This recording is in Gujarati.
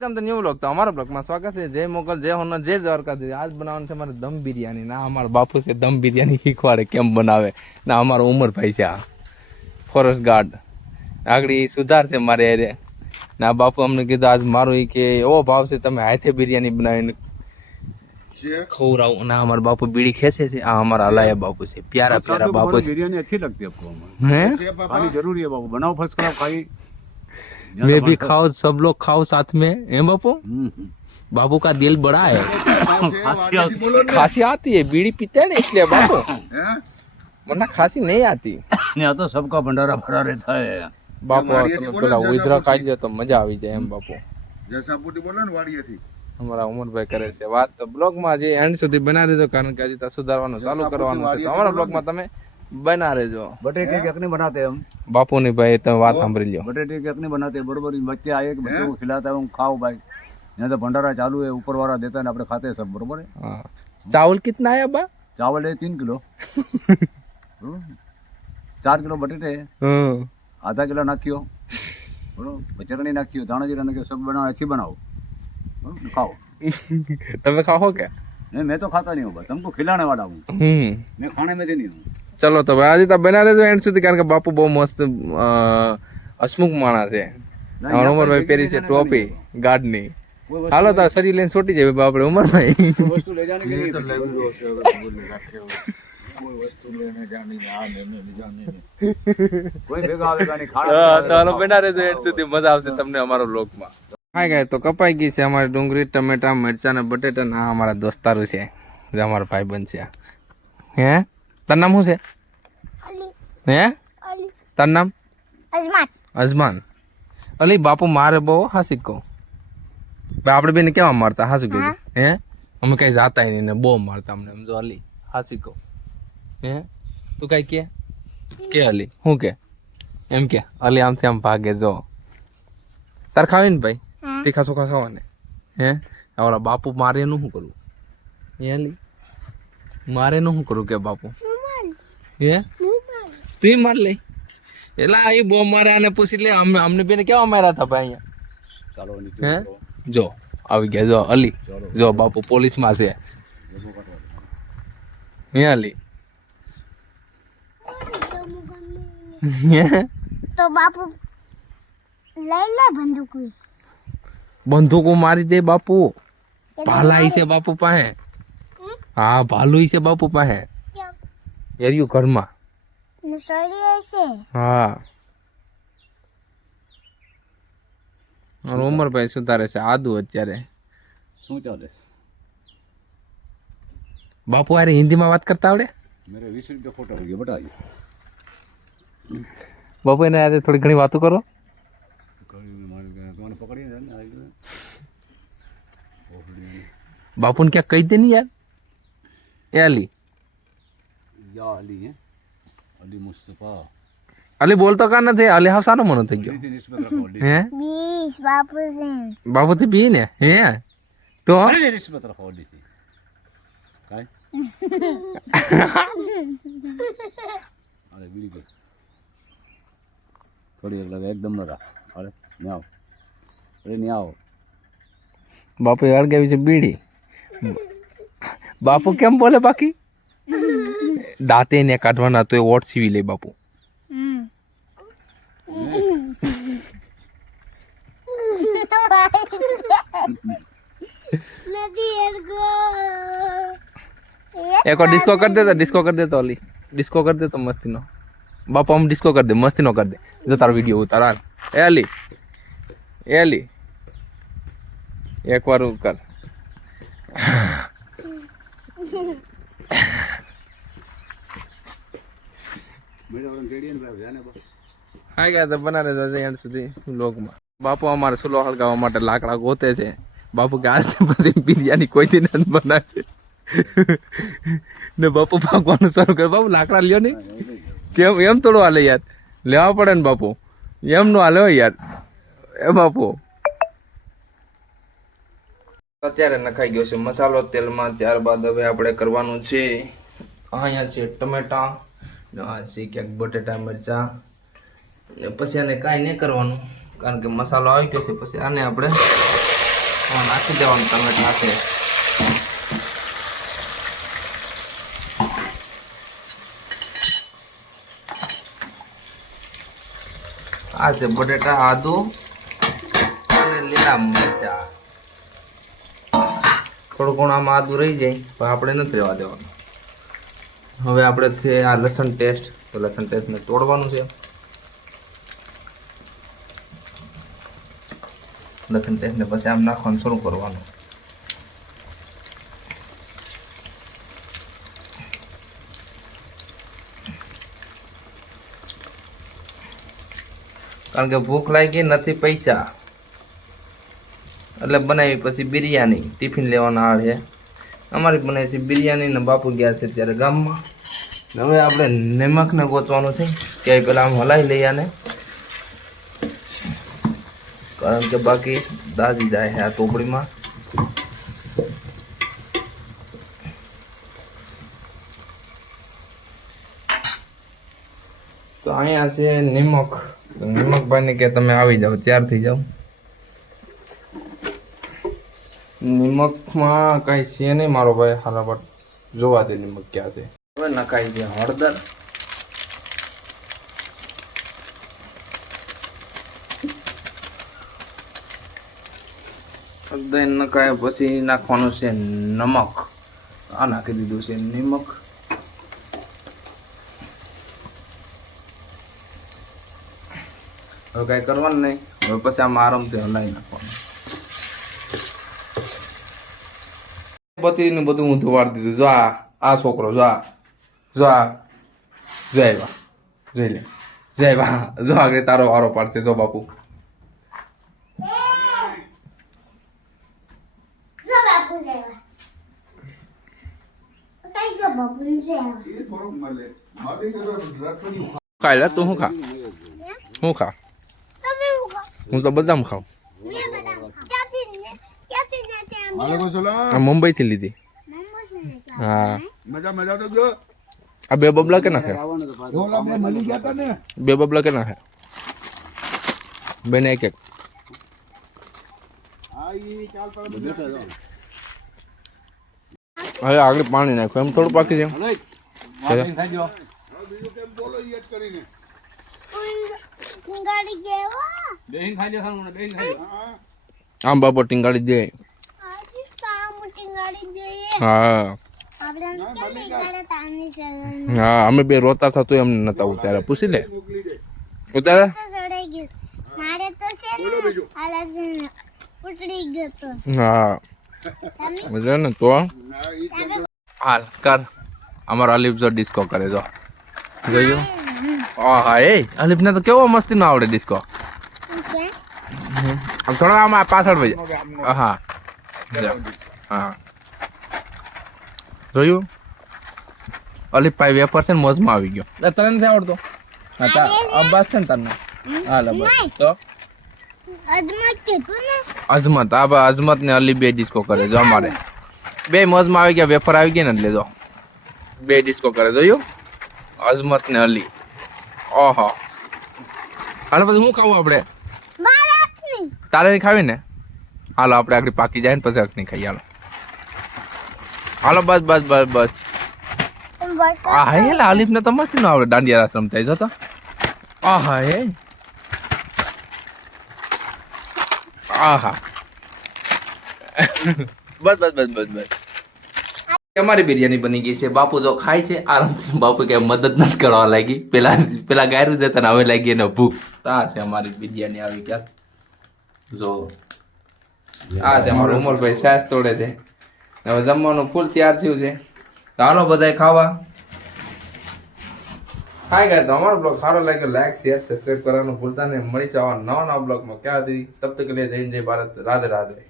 તો ન્યુ બ્લોગ તો અમારા બ્લોગમાં સ્વાગત છે। જય મોગલ, જય હોનર, જય દ્વારકાધીશ। આજ બનાવવાનું છે અમારે દમ બિરયાની। ના અમારા બાપુ છે દમ બિરયાની શીખવાડે કેમ બનાવે। ના અમારો ઉમરભાઈ છે આ ફોરેસ્ટ ગાર્ડ આગળ સુધાર છે મારે અરે ના બાપુ અમને કીધું આજ મારો એ કે એવો ભાવ છે તમે હાથે બિરયાની બનાવીને खौराव ना हमारे बापू बीड़ी खेसे से हमारा अलाया बापू से प्यारा प्यारा बापू से बिरयानी अच्छी लगती है आपको? हैं खानी जरूरी है बाबू, बनाओ फर्स्ट क्लास खाई। मैं भी खाओ, सब लोग खाओ साथ में है बापू। बापू का दिल बड़ा है, खांसी आती है, बीड़ी पीते हैं ना इसलिए बापू, वरना खांसी नहीं आती। नहीं तो सबका भंडारा भरा रहता है बापू પેલા ઉધરા ખાઈ લે તો મજા આવી જાય એમ બાપુ। જૈસા બુટી બોલો ને વાડીએથી અમારા ઉમરભાઈ કરે છે વાત। તો બ્લોગમાં જે એન્ડ સુધી બના રહેજો કારણ કે હજી તો સુધારવાનું ચાલુ કરવાનું છે। તો અમારા બ્લોગમાં તમે बना रहे बटेटे की अखनी बनाते हैं हम। बापू ने भाई तो बात सांभ लो। बटेटे की अखनी बनाते हैं बरोबर। बच्चे आए कि बच्चे को खिलाता है, हम खाओ भाई। यहाँ तो भंडारा चालू है, ऊपर वाला देता है, अपने खाते हैं सब बरोबर है। हाँ। चावल कितना है अब्बा? चावल है 3 किलो 4 किलो बटेटे है, आधा किलो नाखियो बरोबर, चटनी नाखियो, धाना जीरा नाखियो, सब बनाओ, अच्छी बनाओ खाओ। તમે ખાઓ क्या? नहीं मैं तो खाता नहीं हूँ, बस हमको खिलाने वाला हूँ, मैं खाने में नहीं हूँ। चलो तो भाई आज तो बना रहे एंड સુધી કારણ કે બાપુ બહુ મસ્ત હસમુખ માણસ છે। અમારો ઉમરભાઈ પહેરી છે ટોપી ગાર્ડની। હાલો તો શરીર લઈને છોટી જાય બાપડે ઉમરભાઈ। वस्तु ले जाने के लिए તો લેવી જોશે હવે બોલે રાખે કોઈ વસ્તુ લેને જાની ને આ લેને જાની ને कोई भेगा आवेगा नहीं खाना। તો હાલો બના રહેજો એન્ડ સુધી મજા આવશે તમને અમારો બ્લોગમાં। હાય ગાય તો કપાઈ ગઈ છે અમારી ડુંગળી, ટમેટા, મરચા ને બટેટા ના અમારા દોસ્તારો છે જે અમારા ભાઈબંધ છે। હે તાર નામ શું છે? હે તાર નામ? અજમાન। અજમાન। અલી બાપુ મારે બહુ હાસી કહો ભાઈ આપણે બેને કેવા મારતા હાસું કીધું હે અમે કઈ જાતા નહીં ને બહુ મારતા અમને સમજો અલી હાસી કહો હે તું કઈ કે અલી શું કે એમ કે અલી આમથી આમ ભાગે જો તાર ખાવી ને ભાઈ તીખા ચોખા ખાવાને હે ઓલા બાપુ મારે એનું શું કરવું હે અલી મારે એનું શું કરવું કે બાપુ હે તું માર લે એલા એ બહુ મારે આને પૂછી લે અમને બેને કેવા માર્યા હતા ભાઈ અહીંયા ચાલો હે જો આવી ગયા જો અલી જો બાપુ પોલીસમાં છે હે અલી તો બાપુ લઈ લે બંદૂક। બંદૂકો મારી દે બાપુ। ભાલાઈ છે બાપુ પાસે। હા ભાલુઈ છે બાપુ પાસે એરિયું ઘરમાં। નસોડી હશે। હા और उमरभाई सुधारे છે આદુ અત્યારે શું ચાલે? બાપુ અરે હિન્દીમાં વાત કરતા આવડે? मेरे 20 रुपये फोटो हो गया बताइए। બાપુ એને આજે થોડી ઘણી વાતો કરો। तुम्हारे पकड़िए बापू ने क्या कही दे नहीं यार ए अली या अली है, अली मुस्तफा अली बोलतो का ना थे अली हाव सानो मनो થઈ ગયો निस्बत रखो अली હે 20 બાપુ છે। बापू થી બી ને હે તો अली निस्बत रखो अली से काय अरे बीड़ी पे थोड़ी लगा एकदम लगा। अरे नहीं आओ, अरे नहीं आओ। બાપુ અળગાવી છે બીડી। બાપુ કેમ બોલે બાકી દાંતે ને કાઢવાના તો એ ઓટ સીવી લે બાપુ। एक और डिस्को कर दे तो अली डिस्को कर दे तो मस्ती नो बापू हम डिस्को कर दे मस्ती नो कर दे जो तार वीडियो उतारा ए अली एक बार कर हाय गाइस तो बना रहे एंड સુધી વ્લોગમાં। બાપુ અમારે સુલો હળગાવવા માટે લાકડા ગોતે છે। બાપુ કે આજથી પછી બિરયાની કોઈ દી નથી બનાવશે ને બાપુ ભાગવાનું શરૂ કરે। બાપુ લાકડા લ્યો નહીં કેમ એમ થોડું હાલે યાર લેવા પડે ને બાપુ એમ નો હાલે યાર એ બાપુ। અત્યારે નખાઈ ગયો છે મસાલો તેલમાં। ત્યારબાદ હવે આપણે કરવાનું છે અહીંયા છે ટમેટા ને આ છે ક્યાંક બટેટા મરચા ને પછી આને કાંઈ નહીં કરવાનું કારણ કે મસાલો આવી ગયો છે। પછી આને આપણે નાખી દેવાનું ટમેટા છે. આ છે બટેટા, આદુ અને લીલા મરચા. થોડું ઘણું આમાં આદુ રહી જાય પણ આપણે નથી રહેવા દેવાનું. હવે આપણે છે આ લસણ ટેસ્ટ, તો લસણ ટેસ્ટને તોડવાનું છે. લસણ ટેસ્ટને પછી આમ નાખવાનું શરૂ કરવાનું. કારણ કે ભૂખ લાગી નથી, પૈસા એટલે બનાવી પછી બિરયાની. ટિફિન લેવાના આવે છે. અમારી બનાવી છે બિરયાની ને બાપુ ગયા છે ત્યારે ગામમાં. હવે આપણે નમકને ગોતવાનું છે ક્યાંય પેલા આમ હલાવી લઈએ આને, કારણ કે બાકી દાજી જાય છે આ ટોપડીમાં. તો અહીંયા છે નિમક. નિમકભાઈને કે તમે આવી જાઓ, તૈયાર થઈ જાઓ. નિમકમાં કઈ છે નહીં મારો ભાઈ, હારા જોવા દે નિમક ક્યાં છે. હવે નખાઈ છે હળદર. હળદર નખાય પછી નાખવાનું છે નમક. આ નાખી દીધું છે નિમક. હવે કઈ કરવાનું નહીં. હવે પછી આમાં આરામથી હલાવી નાખવાનું. પતિને બધું હું ધોવાડી દીધું. જો આ છોકરો, જો આવ્યા, જોઈ લે, જય વાહ, જો આગળ તારો વારો પાડશે. જો બાપુ, જો બાપુ જેવા. કઈ જો બાપુ જેવા. એ થોડુંક મળે મારી તો લટફડી ખાઈ લે. તું શું ખા? હું ખા? તમે હું ખાઓ? હું તો બદામ ખાઉં. મેં બદામ ખાઓ. ક્યાંથી ને ત્યાં મારે સલામ આ મુંબઈ થી લીધી. મમ્મો હા. મજા તો જો આ બે બબલા કે નાખે? ઓલા બે મળી ગયા તા ને બે બબલા કે નાખે? બેને એક એક. આ ઈ ચાલ પર હવે આગળ પાણી નાખો. એમ થોડું પાકી જાય. ખાઈ જાઓ. બીજું કેમ બોલો ઈ જ કરીને ગાડી ગેવા. બેહીન ખાઈ લ્યો ખાનું, બેહીન ખાઈ લ્યો. હા આમ બાપો ટીંગાડી દે. આજે કામ મોટી ગાડી જોઈએ. હા આપણે કેમ ગાડી તાની સળાઈ. હા, અમે બે રોતા થતું એમને નતા ઉતારે. પૂછી લે, મોકલી દે ઉતારે. તો સડાઈ ગયું. મારે તો છે ને હાલત છે ને ઉતરી ગયો તો. હા તમે મજા ને તો. ના ઈ કેમ હાલ કર. અમારો અલીફ જો ડિસ્કો કરે. જો જોયું? હા એ અલીફને તો કેવો મસ્તી નો આવડે ડિસ્કો. ઓકે. આમ થોડો આમાં પાછળ ભાઈ. હા હા, જોયું? અલીફ ભાઈ વેફર છે ને મોજમાં આવી ગયો. તને નથી આવડતો? હા, અબ્બાસ છે ને તને. હાલ અબ્બાસ તો અજમત કીધું ને. અજમત. આ અજમત ને અલી બે ડિસ્કો કરે. જો અમારે બે મોજમાં આવી ગયા. વેફર આવી ગયા ને એટલે જો બે ડિસ્કો કરે. જોયું? અજમત ને અલી. ઓહો. હાલ પછી શું ખાવું આપણે? ભારતની. તારે નહીં ખાવી ને? હાલો આપણે આગળ પાકી જાય ને પછી અખની ખાઈ. હાલો હાલો, બસ બસ બસ બસ. આ હે લા અલીફ ને તો મસ્તી નો આવડે. દાંડિયા રાસ રમતા જો તો. આહા હે આહા. બસ બસ બસ બસ બસ. અમારી બિરયાની બની ગઈ છે. બાપુ જો ખાય છે આરામથી. બાપુ કે મદદ નથી કરવા લાગી. પેલા ગાયરું જતા ને હવે લાગી એને ભૂખ. તો આ છે અમારી બિરયાની આવી ક્યાંક. જો આ છે અમારો ઉમરભાઈ સાસ તોડે છે. હવે જમવાનું ફૂલ તૈયાર થયું છે. તો હાલો બધાય ખાવા. હાય ગાઈસ, તો અમારો બ્લોગ સારો લાગ્યો લાઈક શેર સબસ્ક્રાઇબ કરવાનું ભૂલતા નહીં. મળી જવા નવા બ્લોગમાં. ક્યાં હતી તબ તક કે લીએ જય હિન્દ જય ભારત. રાધે રાધે.